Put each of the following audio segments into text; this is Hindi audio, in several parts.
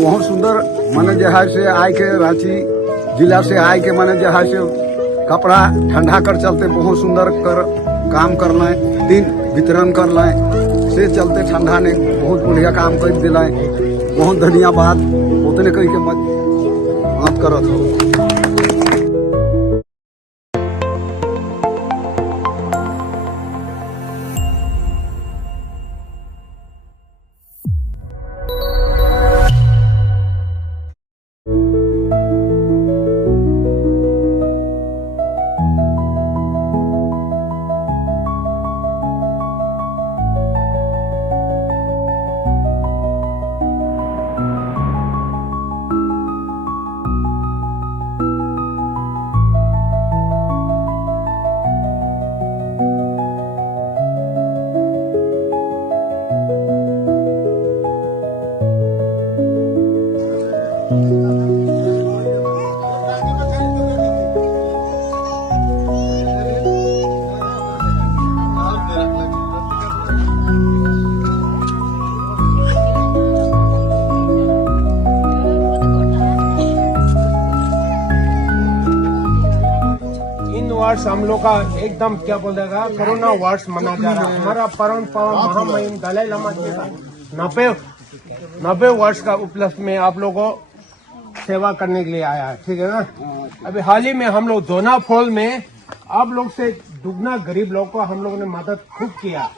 बहुत सुंदर माने जो है से आए के रांची जिला से आए के माने जो है से कपड़ा ठंडा कर चलते बहुत सुंदर कर काम कर लाए दिन वितरण कर लाए से चलते ठंडा ने बहुत बढ़िया काम कर दिलाए। बहुत धन्यवाद उतने कही के मत करत हो। वार्ष हम लोग का एकदम क्या बोल देगा कोरोना वार्ष मना जा रहा है। हमारा परम पावन महामहिम दलाई लामा जी का 90 वर्ष का उपलक्ष्य में आप लोगों को सेवा करने के लिए आया है, ठीक है ना। अभी हाल ही में हम लोग दोना फॉल में आप लोग से दुगना गरीब लोग को हम लोगों ने मदद खूब किया,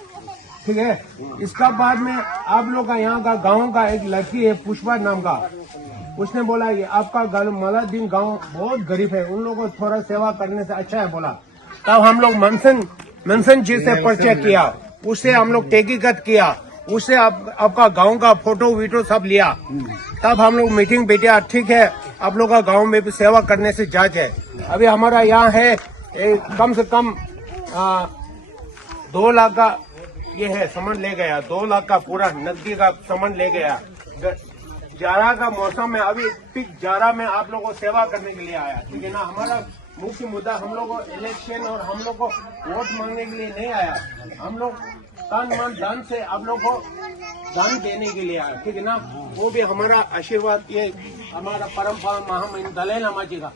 ठीक है। इसका बाद में आप लोग का यहाँ का गाँव का एक लड़की है पुष्पा नाम का, उसने बोला ये आपका मलादीन गांव बहुत गरीब है, उन लोगों को थोड़ा सेवा करने से अच्छा है बोला। तब हम लोग मनसन जी से परिचय किया, उससे हम लोग तहकीकत किया, उससे आपका गांव का फोटो वीटो सब लिया। तब हम लोग मीटिंग बैठा, ठीक है आप लोग का गांव में भी सेवा करने से जांच है। अभी हमारा यहाँ है कम से कम 2 लाख का ये है सामान ले गया, 2 लाख का पूरा नकदी का सामान ले गया। जाड़ा का मौसम में अभी पिक जाड़ा में आप लोगों को सेवा करने के लिए आया, ठीक है ना। हमारा मुख्य मुद्दा हम लोग को इलेक्शन और हम लोग को वोट मांगने के लिए नहीं आया, हम लोग तन मन धन से आप लोग को दान देने के लिए आया, ठीक है ना। वो भी हमारा आशीर्वाद ये हमारा परम पावन महामहिम दलाई लामा जी का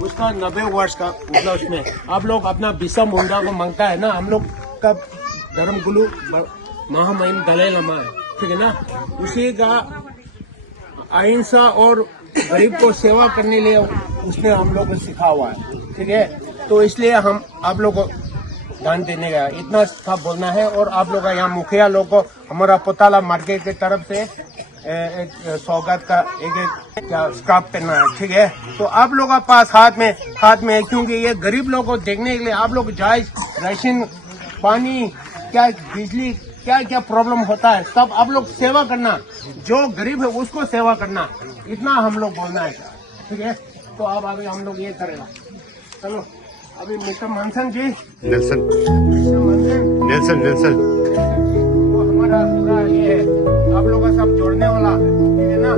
उसका 90 वर्ष का उपलक्ष्य में आप लोग अपना बिरसा मुंडा को मांगता है ना, हम लोग का धर्म गुरु महामहिम दलाई लामा है, ठीक है ना। उसी का अहिंसा और गरीब को सेवा करने के लिए उसने हम लोग को सिखा हुआ है, ठीक है। तो इसलिए हम आप लोग को दान देने गया, इतना था बोलना है। और आप लोग का यहाँ मुखिया लोग को हमारा पोताला मार्केट की तरफ से एक सौगात का एक स्कार्फ पहना है, ठीक है। तो आप लोग के पास हाथ में क्योंकि ये गरीब लोग को देखने के लिए आप लोग जायज राशन पानी क्या बिजली क्या क्या प्रॉब्लम होता है सब आप लोग सेवा करना, जो गरीब है उसको सेवा करना, इतना हम लोग बोलना है, ठीक है। तो अब अभी हम लोग ये करेगा, चलो अभी मिस्टर मनसन जी नेल्सन वो हमारा पूरा ये है आप लोग का सब जोड़ने वाला, ठीक है ना।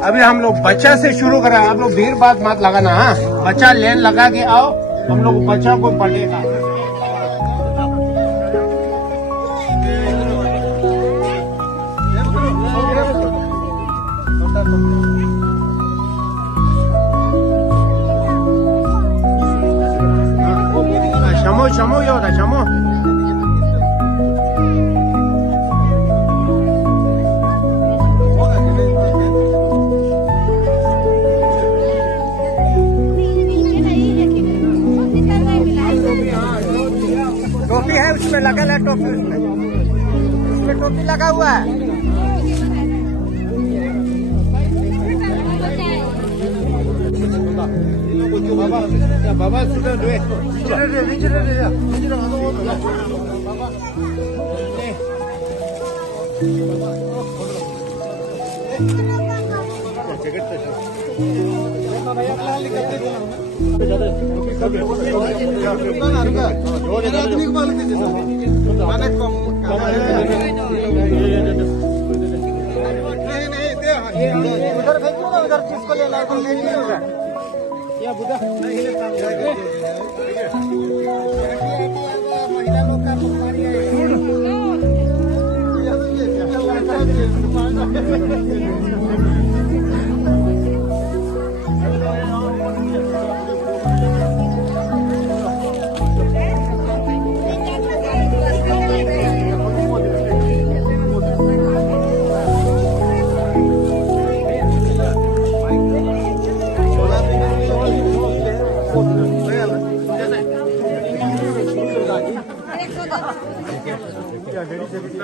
अभी हम लोग बच्चा से शुरू करें, आप लोग भीड़ बात मत लगाना, हाँ बच्चा लेन लगा के आओ, हम लोग बच्चा को पढ़ेगा। शमो ये होता शमो टोपी है उसमें लगा है, टोपी उसमें टोपी लगा हुआ है। बाबा जगत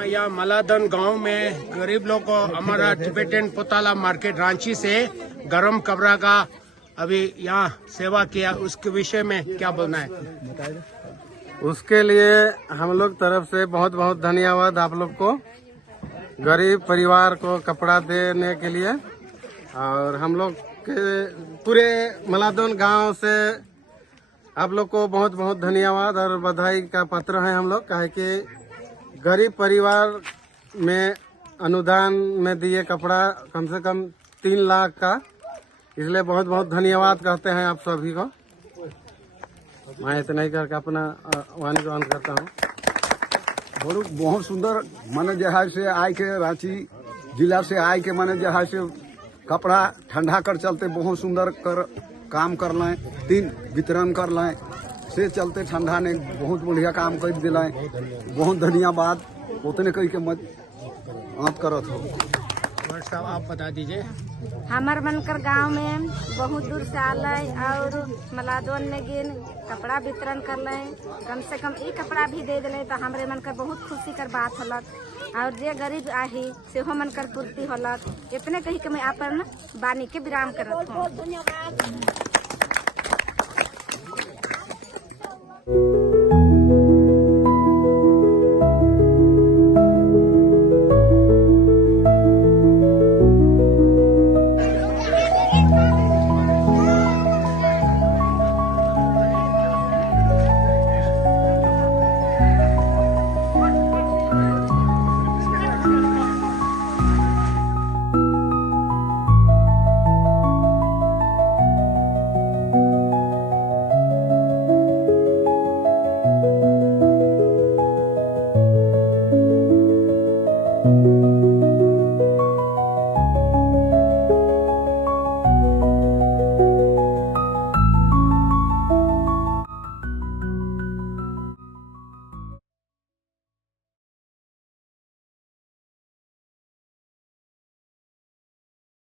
यहाँ मलादन गांव में गरीब लोग को हमारा टिबेटन पुताला मार्केट रांची से गरम कपड़ा का अभी यहाँ सेवा किया, उसके विषय में क्या बोलना है? उसके लिए हम लोग तरफ से बहुत बहुत धन्यवाद आप लोग को, गरीब परिवार को कपड़ा देने के लिए। और हम लोग के पूरे मलादन गांव से आप लोग को बहुत बहुत धन्यवाद और बधाई का पात्र है हम लोग, काहे कि गरीब परिवार में अनुदान में दिए कपड़ा कम से कम 3 लाख का, इसलिए बहुत बहुत धन्यवाद कहते हैं आप सभी को। मैं इतना ही करके अपना वाणी को अंत करता हूँ। बहुत सुंदर माने जहाज से आए के रांची जिला से आए के माने जहाज से कपड़ा ठंडा कर चलते बहुत सुंदर कर काम कर लाए, 3 वितरण कर लाए, से चलते ठंडा ने बहुत बढ़िया काम कर दिलाए। बहुत धन्यवाद, उतने कही के मत आप करत हो। साहब आप बता दीजिए। हमार बनकर गांव में बहुत दूर से आल और मलादोन में गिन कपड़ा वितरण कर ले, कम से कम एक कपड़ा भी दे दिले तो हमारे मन कर बहुत खुशी कर बात होलक। और जे गरीब आही सेहो मन कर पूर्ति होलक। इतने कही के मैं अपन बानी के विराम करत हूँ।